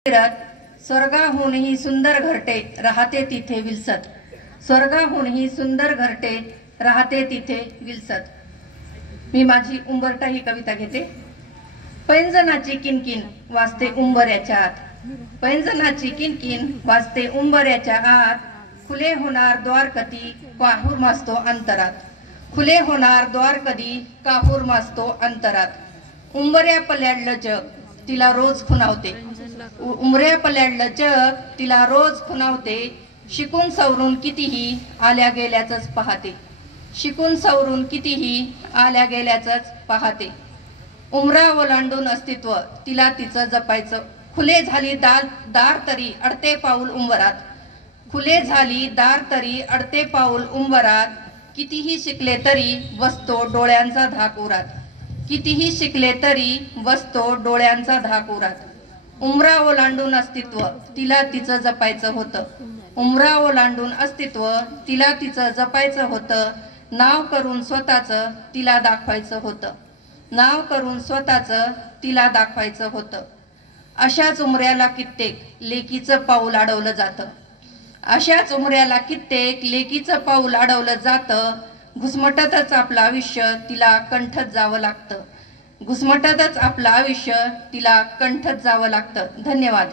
स्वर्गाहूनही सुंदर घरटे राहते तिथे विलसत। स्वर्गाहूनही सुंदर घरटे राहते तिथे विलसत। मी माझी उंबरठा ही कविता घेते। पैंजनाची किनकिन वाजते उंबऱ्याच्या आत, पैंजनाची किनकिन वाजते उंबऱ्याच्या आत। खुले होणार द्वार कधी काहूर मासतो अंतरात, खुले होणार द्वार कधी काहूर मासतो अंतरात। उंबऱ्या पल्याडलं जग तिला रोज खुणावते, उमऱ्या पल्याडलं जग तिला रोज खुणावते। शिकून सवरून कितीही आल्या गेल्याचंच पाहते, शिकून सवरून कितीही आल्या गेल्याचंच पाहते। उमरा ओलांडून अस्तित्व तिला तिचं जपायचं, खुले झाली दार तरी अडते पाऊल उंबरात, खुले झाली दार तरी अडते पाऊल उंबरात। कितीही शिकले तरी वसतो डोळ्यांचा धाक उरात, कितीही शिकले तरी वसतो डोळ्यांचा धाक उरात। उमरा ओलांडून अस्तित्व तिला तिचं जपायचं होतं, उमरा ओलांडून अस्तित्व तिला तिचं जपायचं होतं। नाव करून स्वतःचं तिला दाखवायचं होतं, नाव करून स्वतःचं तिला दाखवायचं होतं। अशाच उमऱ्याला कित्येक लेकीचं पाऊल अडवलं जातं, अशाच उमऱ्याला कित्येक लेकीचं पाऊल अडवलं जातं। घुसमटतच आपलं आयुष्य तिला कंठत जावं लागतं, घुसमटतच आपलं आयुष्य तिला कंठत जावं लागतं। धन्यवाद।